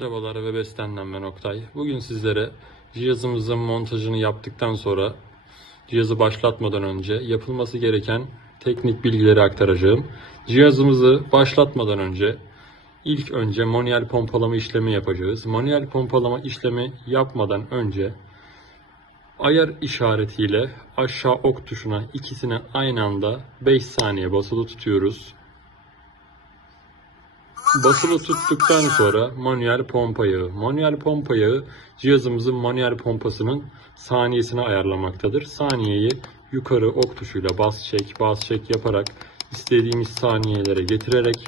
Merhabalar ve beslenden ben Oktay. Bugün sizlere cihazımızın montajını yaptıktan sonra cihazı başlatmadan önce yapılması gereken teknik bilgileri aktaracağım. Cihazımızı başlatmadan önce ilk önce manuel pompalama işlemi yapacağız. Manuel pompalama işlemi yapmadan önce ayar işaretiyle aşağı ok tuşuna ikisini aynı anda 5 saniye basılı tutuyoruz. Basılı tuttuktan sonra manuel pompa yağı. Manuel pompa yağı cihazımızın manuel pompasının saniyesini ayarlamaktadır. Saniyeyi yukarı ok tuşuyla bas çek bas çek yaparak istediğimiz saniyelere getirerek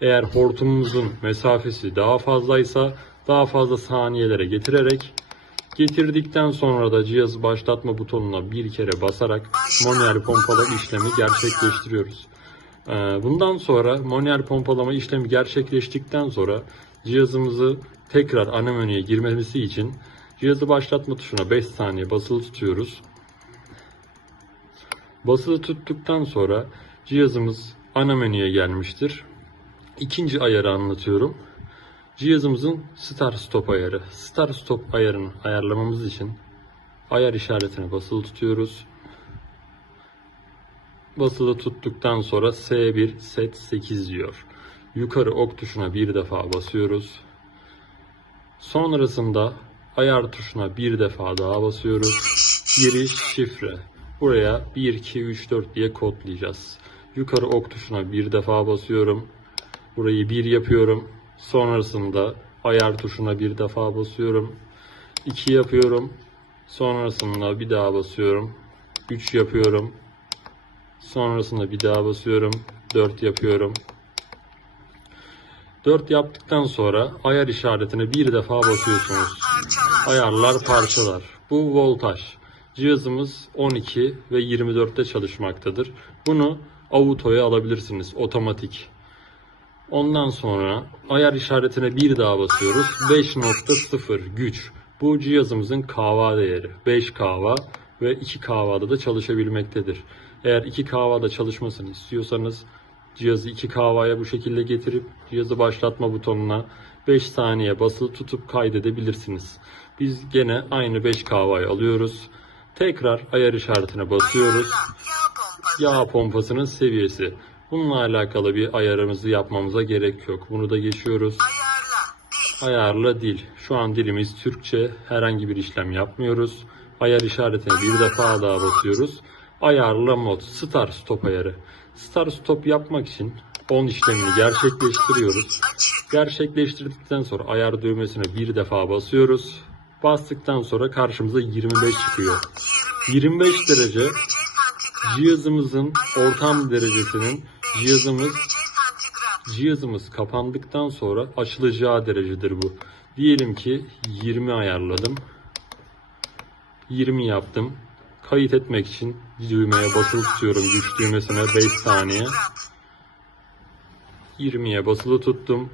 eğer hortumumuzun mesafesi daha fazlaysa daha fazla saniyelere getirerek getirdikten sonra da cihazı başlatma butonuna bir kere basarak manuel pompalama işlemi gerçekleştiriyoruz. Ee, Bundan sonra manuel pompalama işlemi gerçekleştikten sonra cihazımızı tekrar ana menüye girmemesi için cihazı başlatma tuşuna 5 saniye basılı tutuyoruz. Basılı tuttuktan sonra cihazımız ana gelmiştir. İkinci ayarı anlatıyorum. Cihazımızın start stop ayarı. Start stop ayarını ayarlamamız için ayar işaretine basılı tutuyoruz. Basılı tuttuktan sonra S1 set 8 diyor. Yukarı ok tuşuna bir defa basıyoruz. Sonrasında ayar tuşuna bir defa daha basıyoruz. Giriş şifre. Buraya 1 2 3 4 diye kodlayacağız. Yukarı ok tuşuna bir defa basıyorum. Burayı 1 yapıyorum. Sonrasında ayar tuşuna bir defa basıyorum. 2 yapıyorum. Sonrasında bir daha basıyorum. 3 yapıyorum. Sonrasında bir daha basıyorum. 4 yapıyorum. 4 yaptıktan sonra ayar işaretine bir defa basıyorsunuz. Ayarlar parçalar. Bu voltaj. Cihazımız 12 ve 24'te çalışmaktadır. Bunu auto'ya alabilirsiniz. Otomatik. Ondan sonra ayar işaretine bir daha basıyoruz. 5.0 güç. Bu cihazımızın kahva değeri. 5 kahva ve 2 kahvada da çalışabilmektedir. Eğer 2 kahvada çalışmasını istiyorsanız cihazı 2 kahvaya bu şekilde getirip cihazı başlatma butonuna 5 saniye basılı tutup kaydedebilirsiniz. Biz gene aynı 5 kahvayı alıyoruz. Tekrar ayar işaretine basıyoruz. Yağ pompasının seviyesi. Bununla alakalı bir ayarımızı yapmamıza gerek yok. Bunu da geçiyoruz. Ayarla dil. Şu an dilimiz Türkçe. Herhangi bir işlem yapmıyoruz. Ayar işaretine bir defa daha basıyoruz. Ayarla mod. Start stop ayarı. Start stop yapmak için on işlemini gerçekleştiriyoruz. Gerçekleştirdikten sonra ayar düğmesine bir defa basıyoruz. Bastıktan sonra karşımıza 25 çıkıyor. 25 derece cihazımızın ortam derecesinin cihazımız cihazımız kapandıktan sonra açılacağı derecedir bu. Diyelim ki 20 ayarladım. 20 yaptım. Kayıt etmek için düğmeye basılı tutuyorum güç düğmesine 5 saniye. 20'ye basılı tuttum.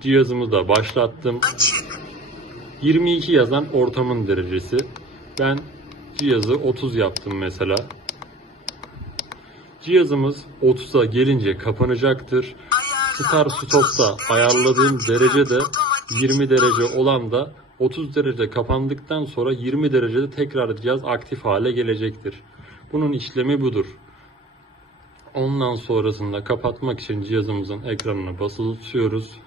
Cihazımı da başlattım. 22 yazan ortamın derecesi. Ben cihazı 30 yaptım mesela. Cihazımız 30'a gelince kapanacaktır. Start Stop'ta ayarladığım derece de 20 derece olan da 30 derece kapandıktan sonra 20 derecede tekrar cihaz aktif hale gelecektir. Bunun işlemi budur. Ondan sonrasında kapatmak için cihazımızın ekranına basılı tutuyoruz.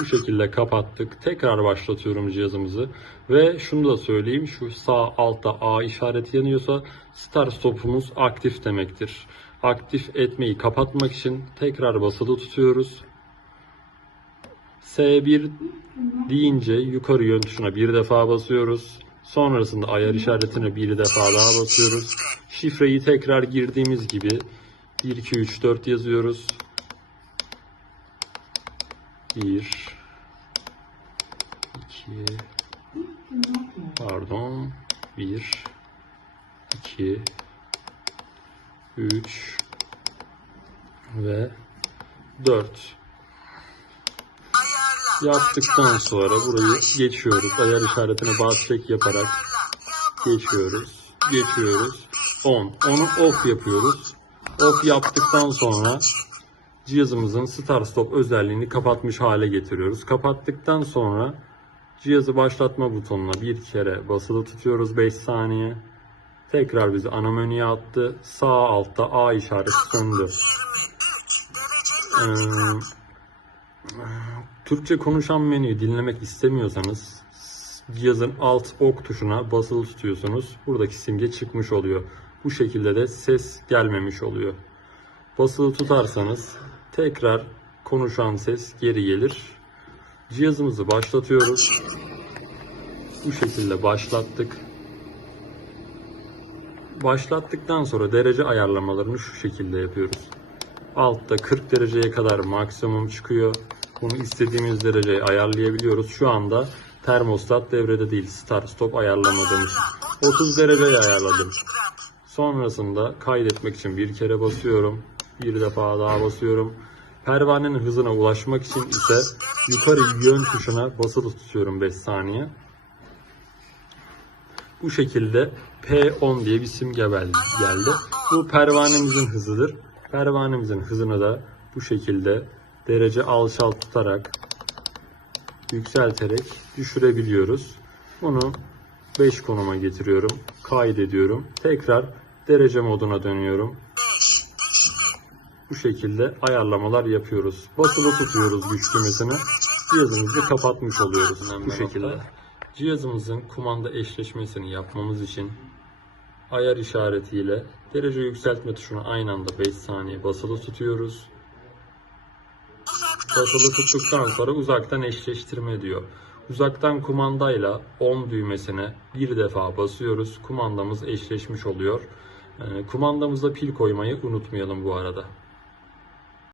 Bu şekilde kapattık. Tekrar başlatıyorum cihazımızı. Ve şunu da söyleyeyim. Şu sağ altta A işareti yanıyorsa start stopumuz aktif demektir. Aktif etmeyi kapatmak için tekrar basılı tutuyoruz. S1 deyince yukarı yön tuşuna bir defa basıyoruz. Sonrasında ayar işaretine bir defa daha basıyoruz. Şifreyi tekrar girdiğimiz gibi 1, 2, 3, 4 yazıyoruz. 1 2 Pardon 1 2 3 ve 4 Yaptıktan sonra burayı geçiyoruz. Ayar işaretine bas çek yaparak geçiyoruz. Geçiyoruz. 10. Onu off yapıyoruz. Off yaptıktan sonra cihazımızın start stop özelliğini kapatmış hale getiriyoruz. Kapattıktan sonra cihazı başlatma butonuna bir kere basılı tutuyoruz 5 saniye. Tekrar bizi ana menüye attı. Sağ altta A işareti söndü. 23 Ee. Türkçe konuşan menüyü dinlemek istemiyorsanız cihazın alt ok tuşuna basılı tutuyorsunuz. Buradaki simge çıkmış oluyor. Bu şekilde de ses gelmemiş oluyor. Basılı tutarsanız tekrar konuşan ses geri gelir. Cihazımızı başlatıyoruz. Bu şekilde başlattık. Başlattıktan sonra derece ayarlamalarını şu şekilde yapıyoruz. Altta 40 dereceye kadar maksimum çıkıyor. Bunu istediğimiz dereceye ayarlayabiliyoruz. Şu anda termostat devrede değil. Start stop ayarlamadığım için. 30 dereceye ayarladım. Sonrasında kaydetmek için bir kere basıyorum. Bir defa daha basıyorum. Pervanenin hızına ulaşmak için ise yukarı yön tuşuna basılı tutuyorum 5 saniye. Bu şekilde P10 diye bir simge gel- geldi. Bu pervanemizin hızıdır. Pervanemizin hızını da bu şekilde derece alçalt tutarak yükselterek düşürebiliyoruz. Bunu 5 konuma getiriyorum. Kaydediyorum. Tekrar derece moduna dönüyorum. 5 dişli. Bu şekilde ayarlamalar yapıyoruz. Basılı tutuyoruz güç düğmesini. Cihazımızı kapatmış oluyoruz bu şekilde. Cihazımızın kumanda eşleşmesini yapmamız için ayar işaretiyle derece yükseltme tuşuna aynı anda 5 saniye basılı tutuyoruz. Basılı tuttuktan sonra uzaktan eşleştirme diyor. Uzaktan kumandayla 10 düğmesine bir defa basıyoruz. Kumandamız eşleşmiş oluyor. Ee, Kumandamıza pil koymayı unutmayalım bu arada.